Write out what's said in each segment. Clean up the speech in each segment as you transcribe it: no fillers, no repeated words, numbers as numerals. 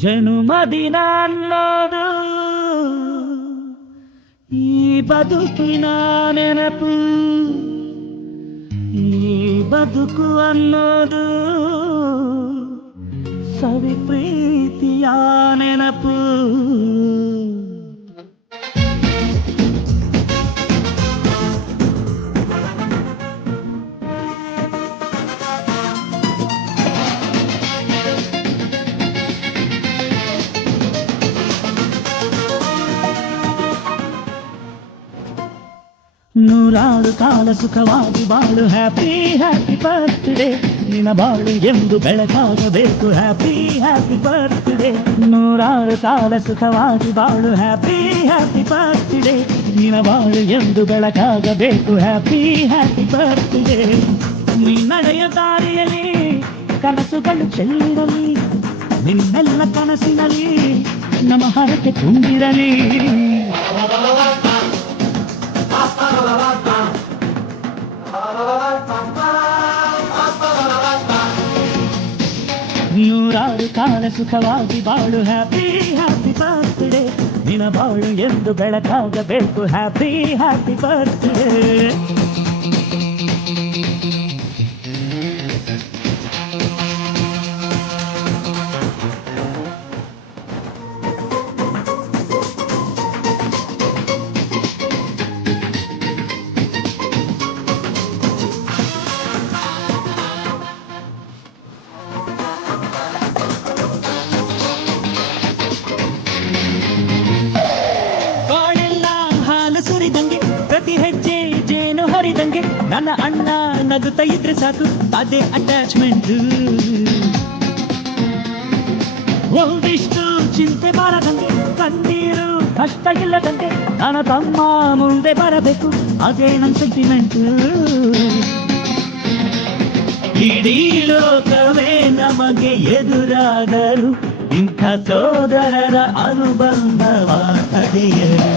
ಜನುಮದಿನ ಅನ್ನೋದು ಈ ಬದುಕಿನ ನೆನಪು, ಈ ಬದುಕು ಅನ್ನೋದು ಸವಿ ಪ್ರೀತಿಯ ನೆನಪು. ನೂರಾರು ಕಾಲ ಸುಖವಾಗಿ ಬಾಳು, ಹ್ಯಾಪಿ ಹ್ಯಾಪಿ ಬರ್ತ್ಡೇ. ನಿನ್ನ ಬಾಳು ಎಂದು ಬೆಳಕಾಗಬೇಕು, ಹ್ಯಾಪಿ ಹ್ಯಾಪಿ ಬರ್ತ್ಡೇ. ನೂರಾರು ಕಾಲ ಸುಖವಾಗಿ ಬಾಳು, ಹ್ಯಾಪಿ ಹ್ಯಾಪಿ ಬರ್ತ್ಡೇ. ನಿನ್ನ ಬಾಳು ಎಂದು ಬೆಳಕಾಗಬೇಕು, ಹ್ಯಾಪಿ ಹ್ಯಾಪಿ ಬರ್ತ್ಡೇ. ನೀ ನಡೆಯ ದಾರಿಯಲ್ಲಿ ಕನಸುಗಳು ಚೆಲ್ಲಿರಲಿ, ನಿನ್ನೆಲ್ಲ ಕನಸಿನಲ್ಲಿ ನಮ್ಮ ಹರಕೆ ತುಂಬಿರಲಿ. ನೂರಾರು ಕಾಲ ಸುಖವಾಗಿ ಬಾಳು, ಹ್ಯಾಪಿ ಹ್ಯಾಪಿ ಬರ್ತ್ಡೇ. ನಿನ್ನ ಬಾಳು ಎಂದು ಬೆಳಕಾಗಬೇಕು, ಹ್ಯಾಪಿ ಹ್ಯಾಪಿ ಬರ್ತ್ಡೇ. ಪ್ರತಿ ಹೆಜ್ಜೆ ಜೇನು ಹರಿದಂಗೆ ನನ್ನ ಅಣ್ಣ ನಗುತ್ತಾ ಇದ್ರೆ ಸಾಕು, ಅದೇ ಅಟ್ಯಾಚ್ಮೆಂಟ್. ಒಂದಿಷ್ಟು ಚಿಂತೆ ಬಾರದಂಗೆ, ಕಣ್ಣೀರು ಕಷ್ಟ ಇಲ್ಲದಂಗೆ ನನ್ನ ತಮ್ಮ ಮುಂದೆ ಬರಬೇಕು, ಅದೇ ನನ್ನ ಸೆಂಟಿಮೆಂಟ್. ಇಡೀ ಲೋಕವೇ ನಮಗೆ ಎದುರಾದರು, ಇಂಥ ಸೋದರರ ಅನುಬಂಧವ ತಡೆಯರು.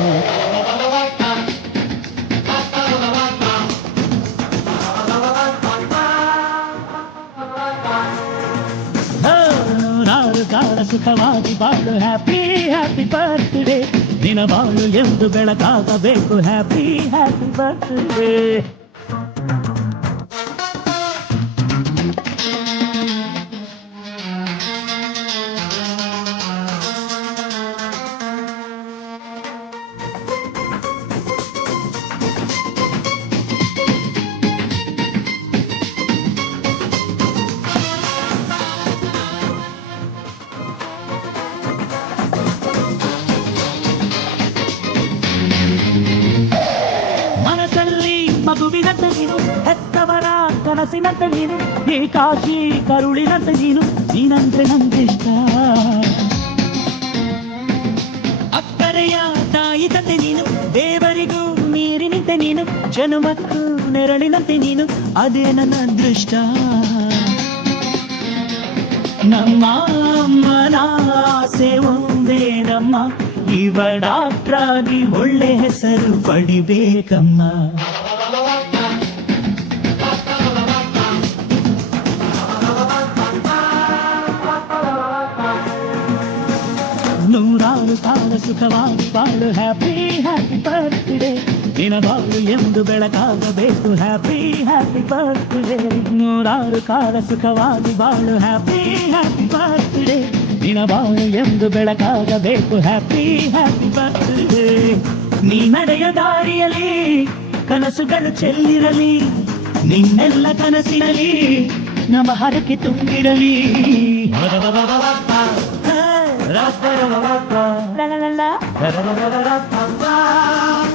ಕಾಲ ಸುಖವಾಗಿ ಬಾಳು, ಹ್ಯಾಪಿ ಹ್ಯಾಪಿ ಬರ್ತ್ಡೇ. ನಿನ್ನ ಬಾಳು ಎಂದು ಬೆಳಕಾಗಬೇಕು, ಹ್ಯಾಪಿ ಹ್ಯಾಪಿ ಬರ್ತ್ಡೇ. ಮಗುವಿನಂತೆ ನೀನು, ಹೆತ್ತವರ ಕನಸಿನಂತೆ ನೀನು, ಏಕಾಶಿ ಕರುಳಿನಂತೆ ನೀನು, ನೀನಂದ್ರೆ ನಂಗಿಷ್ಟ. ಅಕ್ಕರೆಯ ತಾಯಿ ತಂದೆ ನೀನು, ದೇವರಿಗೂ ನೀರಿನಂತೆ ನೀನು, ಜನುಮಕ್ಕೂ ನೆರಳಿನಂತೆ ನೀನು, ಅದೇ ನನ್ನ ಅದೃಷ್ಟ. ನಮ್ಮ ಅಮ್ಮನ ಆಸೆ ಒಂದೇನಮ್ಮ, ಇವ ಡಾಕ್ಟ್ರಾಗಿ ಒಳ್ಳೆ ಹೆಸರು ಪಡಿಬೇಕಮ್ಮ. ನೂರಾರು ಕಾಲ ಸುಖವಾಗಿ ಬಾಳು, ಹ್ಯಾಪಿ ಹ್ಯಾಪಿ ಬರ್ತ್ಡೇ. ನಿನ್ನ ಬಾಳು ಎಂದು ಬೆಳಕಾಗಬೇಕು, ಹ್ಯಾಪಿ ಹ್ಯಾಪಿ ಬರ್ತ್ಡೇ. ನೂರಾರು ಕಾಲ ಸುಖವಾಗಿ ಬಾಳು, ಹ್ಯಾಪಿ ಹ್ಯಾಪಿ ಬರ್ತ್ಡೇ. ನಿನ್ನ ಬಾಳು ಎಂದು ಬೆಳಕಾಗಬೇಕು, ಹ್ಯಾಪಿ ಹ್ಯಾಪಿ ಬರ್ತ್ಡೇ. ನೀ ನಡೆಯ ದಾರಿಯಲ್ಲಿ ಕನಸುಗಳು ಚೆಲ್ಲಿರಲಿ, ನಿನ್ನೆಲ್ಲ ಕನಸಿನಲ್ಲಿ ನಮ್ಮ ಹರಕೆ ತುಂಬಿರಲಿ. La la la la la